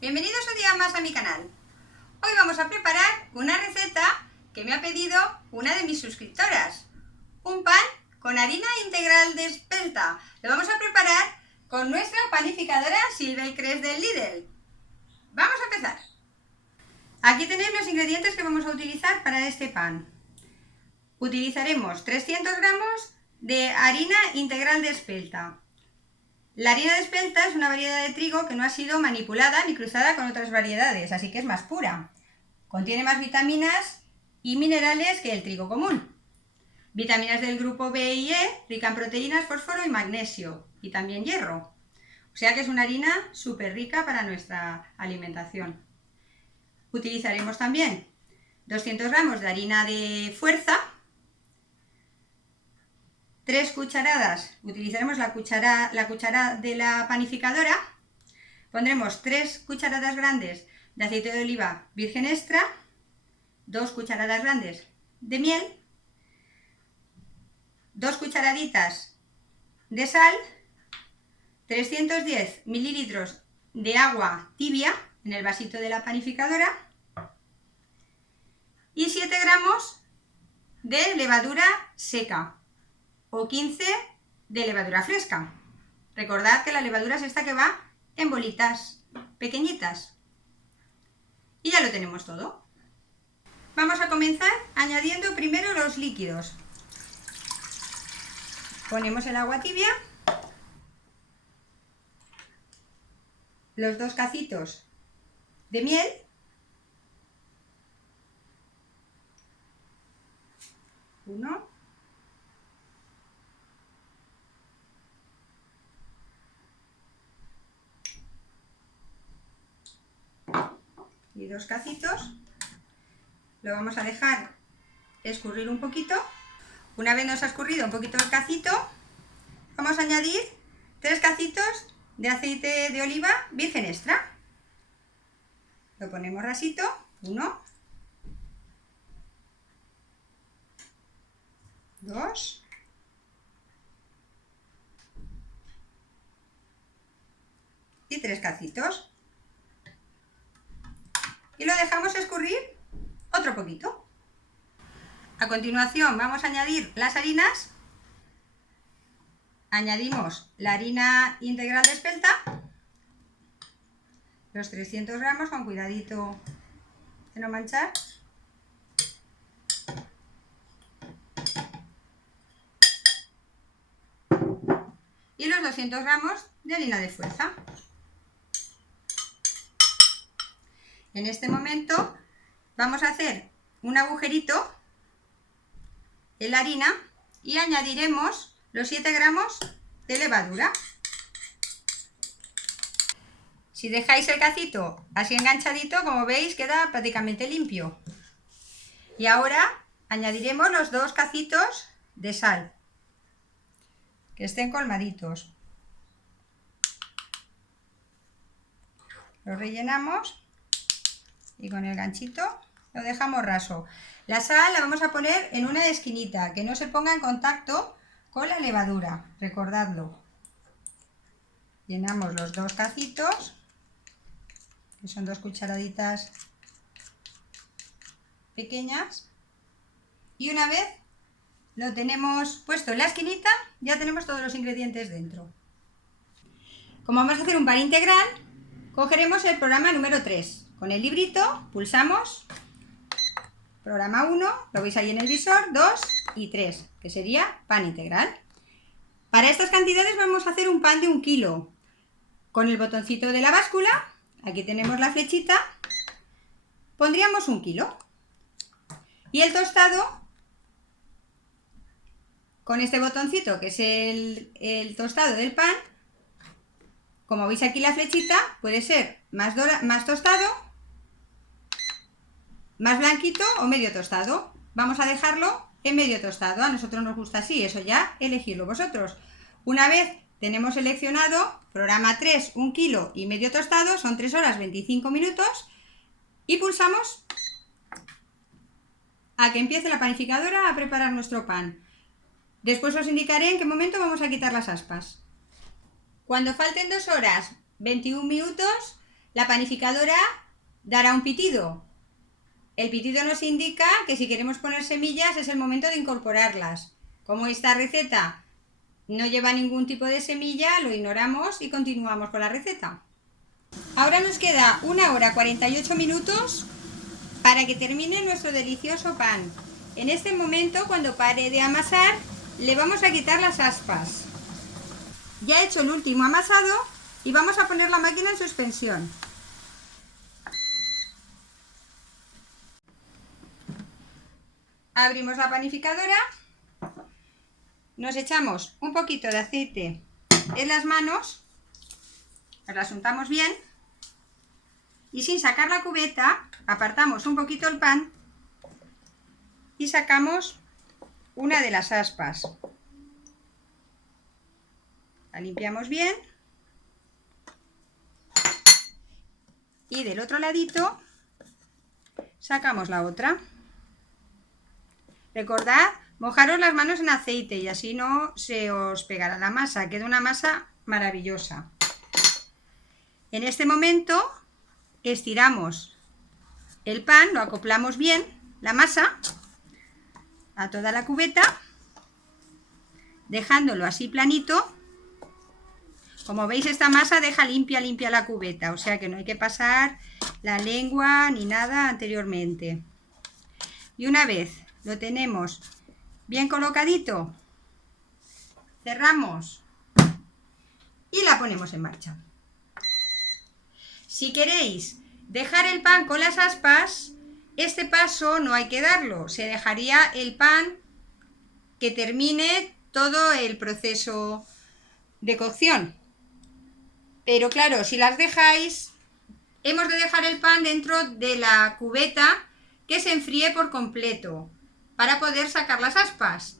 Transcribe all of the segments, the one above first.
Bienvenidos un día más a mi canal. Hoy vamos a preparar una receta que me ha pedido una de mis suscriptoras. Un pan con harina integral de espelta. Lo vamos a preparar con nuestra panificadora Silvelcrest del Lidl. Vamos a empezar. Aquí tenéis los ingredientes que vamos a utilizar para este pan. Utilizaremos 300 gramos de harina integral de espelta. La harina de espelta es una variedad de trigo que no ha sido manipulada ni cruzada con otras variedades, así que es más pura. Contiene más vitaminas y minerales que el trigo común. Vitaminas del grupo B y E, rica en proteínas, fósforo y magnesio, y también hierro. O sea que es una harina súper rica para nuestra alimentación. Utilizaremos también 200 gramos de harina de fuerza, 3 cucharadas, utilizaremos la cuchara de la panificadora, pondremos 3 cucharadas grandes de aceite de oliva virgen extra, 2 cucharadas grandes de miel, 2 cucharaditas de sal, 310 mililitros de agua tibia en el vasito de la panificadora y 7 gramos de levadura seca o 15 de levadura fresca. Recordad que la levadura es esta que va en bolitas pequeñitas. Y ya lo tenemos todo. Vamos a comenzar añadiendo primero los líquidos. Ponemos el agua tibia, los 2 cacitos de miel, uno, y 2 cacitos. Lo vamos a dejar escurrir un poquito. Una vez nos ha escurrido un poquito el cacito, vamos a añadir 3 cacitos de aceite de oliva virgen extra. Lo ponemos rasito, 1, 2 y 3 cacitos. Y lo dejamos escurrir otro poquito. A continuación vamos a añadir las harinas. Añadimos la harina integral de espelta, los 300 gramos, con cuidadito de no manchar. Y los 200 gramos de harina de fuerza. En este momento vamos a hacer un agujerito en la harina y añadiremos los 7 gramos de levadura. Si dejáis el cacito así enganchadito, como veis, queda prácticamente limpio. Y ahora añadiremos los 2 cacitos de sal, que estén colmaditos. Los rellenamos y con el ganchito lo dejamos raso. La sal la vamos a poner en una esquinita, que no se ponga en contacto con la levadura, recordadlo. Llenamos los 2 cacitos, que son 2 cucharaditas pequeñas, y una vez lo tenemos puesto en la esquinita, ya tenemos todos los ingredientes dentro. Como vamos a hacer un pan integral, cogeremos el programa número 3. Con el librito pulsamos programa 1, lo veis ahí en el visor, 2 y 3, que sería pan integral. Para estas cantidades vamos a hacer un pan de 1 kilo. Con el botoncito de la báscula, aquí tenemos la flechita, pondríamos 1 kilo. Y el tostado, con este botoncito que es el tostado del pan, como veis aquí la flechita, puede ser más tostado, más blanquito o medio tostado. Vamos a dejarlo en medio tostado, a nosotros nos gusta así, eso ya elegirlo vosotros. Una vez tenemos seleccionado programa 3, 1 kilo y medio tostado, son 3 horas 25 minutos, y pulsamos a que empiece la panificadora a preparar nuestro pan. Después os indicaré en qué momento vamos a quitar las aspas. Cuando falten 2 horas 21 minutos, la panificadora dará un pitido. El pitido nos indica que si queremos poner semillas es el momento de incorporarlas. Como esta receta no lleva ningún tipo de semilla, lo ignoramos y continuamos con la receta. Ahora nos queda 1 hora 48 minutos para que termine nuestro delicioso pan. En este momento, cuando pare de amasar, le vamos a quitar las aspas. Ya he hecho el último amasado y vamos a poner la máquina en suspensión. Abrimos la panificadora, nos echamos un poquito de aceite en las manos, nos las untamos bien y sin sacar la cubeta apartamos un poquito el pan y sacamos una de las aspas. La limpiamos bien y del otro ladito sacamos la otra. Recordad mojaros las manos en aceite y así no se os pegará la masa, queda una masa maravillosa. En este momento estiramos el pan, lo acoplamos bien, la masa, a toda la cubeta, dejándolo así planito. Como veis, esta masa deja limpia la cubeta, o sea que no hay que pasar la lengua ni nada anteriormente. Y una vez lo tenemos bien colocadito, cerramos y la ponemos en marcha. Si queréis dejar el pan con las aspas, este paso no hay que darlo, se dejaría el pan que termine todo el proceso de cocción. Pero claro, si las dejáis, hemos de dejar el pan dentro de la cubeta que se enfríe por completo para poder sacar las aspas.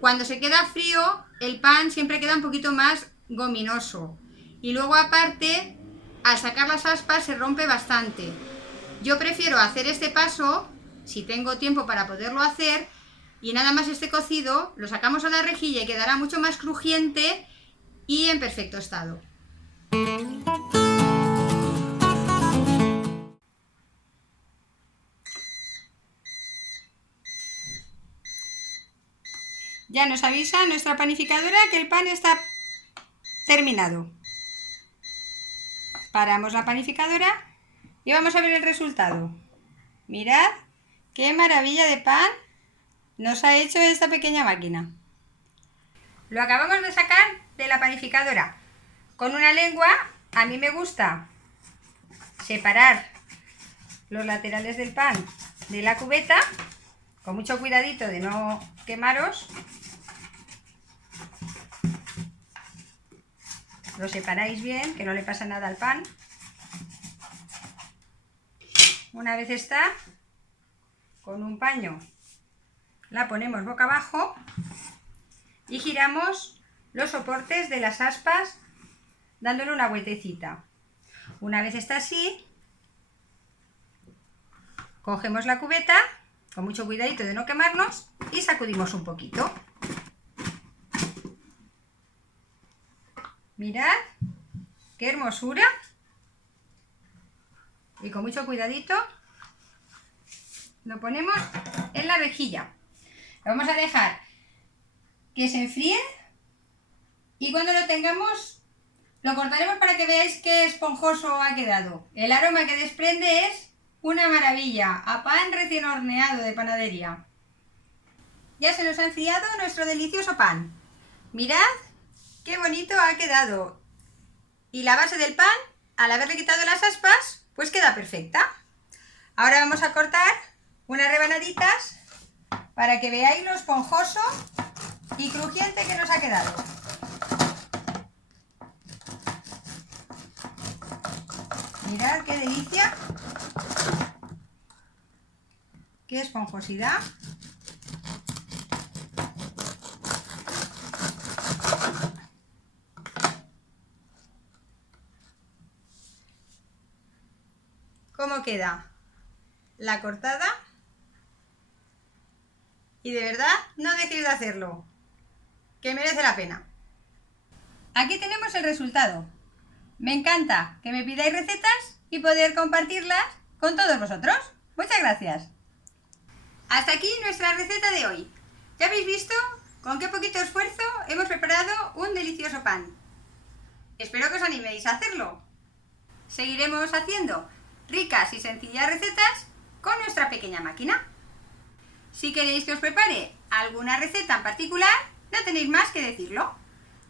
Cuando se queda frío, el pan siempre queda un poquito más gominoso y luego aparte, al sacar las aspas se rompe bastante. Yo prefiero hacer este paso, si tengo tiempo para poderlo hacer, y nada más esté cocido, lo sacamos a la rejilla y quedará mucho más crujiente y en perfecto estado. Ya nos avisa nuestra panificadora que el pan está terminado. Paramos la panificadora y vamos a ver el resultado. Mirad qué maravilla de pan nos ha hecho esta pequeña máquina. Lo acabamos de sacar de la panificadora. Con una lengua, a mí me gusta separar los laterales del pan de la cubeta, con mucho cuidadito de no quemaros. Lo separáis bien, que no le pasa nada al pan. Una vez está, con un paño la ponemos boca abajo y giramos los soportes de las aspas dándole una vueltecita. Una vez está así, cogemos la cubeta, con mucho cuidadito de no quemarnos, y sacudimos un poquito. Mirad qué hermosura, y con mucho cuidadito lo ponemos en la rejilla. Lo vamos a dejar que se enfríe y cuando lo tengamos lo cortaremos para que veáis qué esponjoso ha quedado. El aroma que desprende es una maravilla, a pan recién horneado de panadería. Ya se nos ha enfriado nuestro delicioso pan. Mirad qué bonito ha quedado. Y la base del pan, al haberle quitado las aspas, pues queda perfecta. Ahora vamos a cortar unas rebanaditas para que veáis lo esponjoso y crujiente que nos ha quedado. Mirad qué delicia, qué esponjosidad. ¿Cómo queda la cortada? Y de verdad, no dejéis de hacerlo, que merece la pena. Aquí tenemos el resultado. Me encanta que me pidáis recetas y poder compartirlas con todos vosotros. Muchas gracias. Hasta aquí nuestra receta de hoy. Ya habéis visto con qué poquito esfuerzo hemos preparado un delicioso pan. Espero que os animéis a hacerlo. Seguiremos haciendo ricas y sencillas recetas con nuestra pequeña máquina. Si queréis que os prepare alguna receta en particular, no tenéis más que decirlo.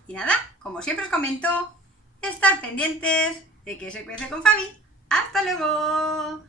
Y nada, como siempre os comento, estar pendientes de que se cuece con Fabi. ¡Hasta luego!